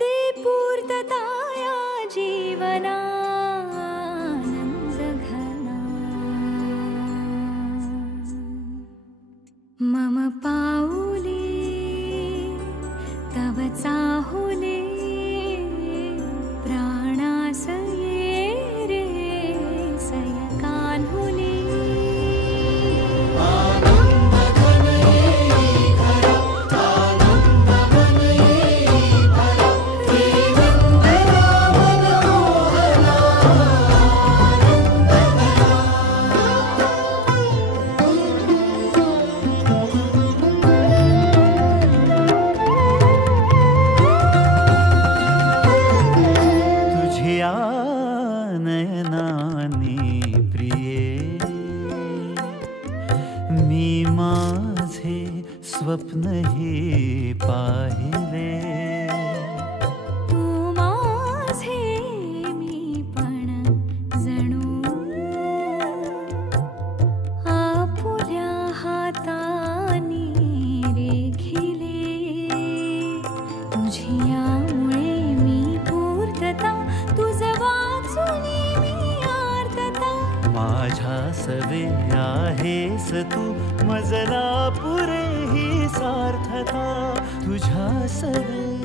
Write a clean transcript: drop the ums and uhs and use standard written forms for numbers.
दे पूर्तता या जीवना मम पाऊले तव चाहुले प्राणासये रे सयकान्हुले नयनानी प्रिये मी माझे स्वप्न हे पाहिले तू माझे मी पण जणू आपुल्या हातानी रेखिले तुझ्यामुळे मी पूर्तता तुझ वाचुनी माझ्या सवे आहेस तू मजला पुरे ही सार्थता तुझ्या सवे